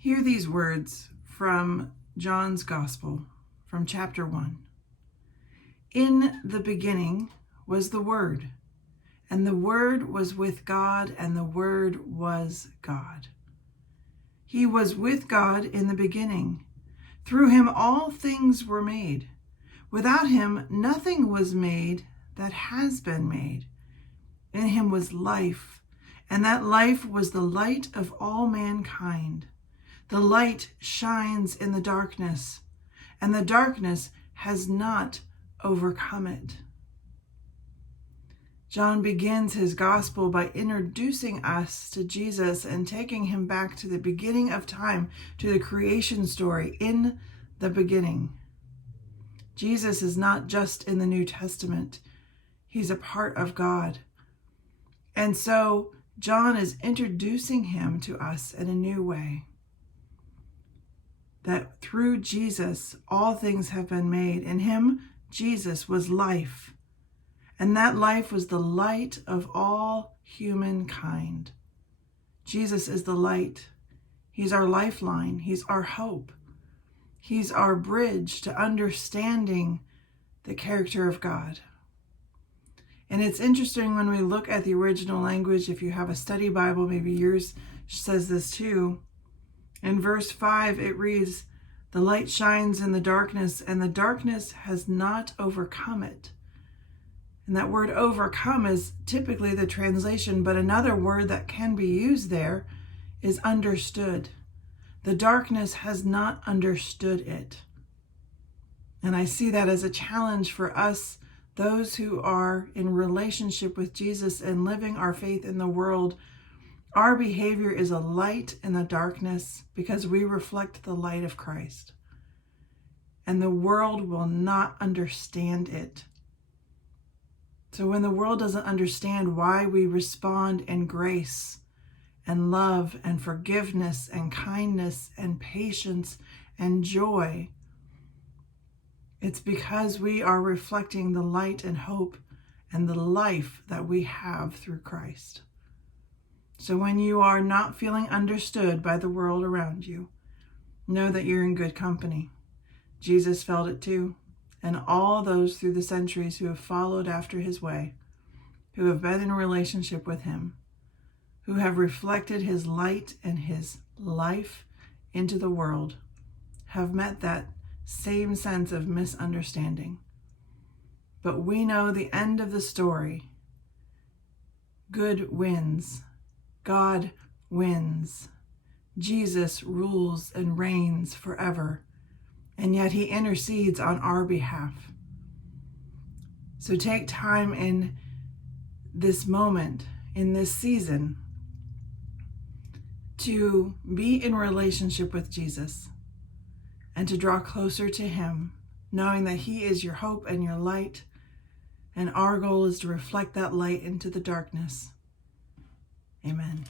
Hear these words from John's Gospel, from chapter 1. In the beginning was the Word, and the Word was with God, and the Word was God. He was with God in the beginning. Through him all things were made. Without him nothing was made that has been made. In him was life, and that life was the light of all mankind. The light shines in the darkness, and the darkness has not overcome it. John begins his gospel by introducing us to Jesus and taking him back to the beginning of time, to the creation story in the beginning. Jesus is not just in the New Testament. He's a part of God. And so John is introducing him to us in a new way. That through Jesus, all things have been made. In him, Jesus, was life. And that life was the light of all humankind. Jesus is the light. He's our lifeline. He's our hope. He's our bridge to understanding the character of God. And it's interesting when we look at the original language, if you have a study Bible, maybe yours says this too. In verse 5, it reads, "The light shines in the darkness, and the darkness has not overcome it." And that word overcome is typically the translation, but another word that can be used there is understood. The darkness has not understood it. And I see that as a challenge for us, those who are in relationship with Jesus and living our faith in the world. Our behavior is a light in the darkness because we reflect the light of Christ. And the world will not understand it. So when the world doesn't understand why we respond in grace and love and forgiveness and kindness and patience and joy, it's because we are reflecting the light and hope and the life that we have through Christ. So when you are not feeling understood by the world around you, know that you're in good company. Jesus felt it too, and all those through the centuries who have followed after his way, who have been in a relationship with him, who have reflected his light and his life into the world, have met that same sense of misunderstanding. But we know the end of the story. Good wins. God wins. Jesus rules and reigns forever, and yet he intercedes on our behalf. So take time in this moment, in this season, to be in relationship with Jesus and to draw closer to him, knowing that he is your hope and your light, and our goal is to reflect that light into the darkness. Amen.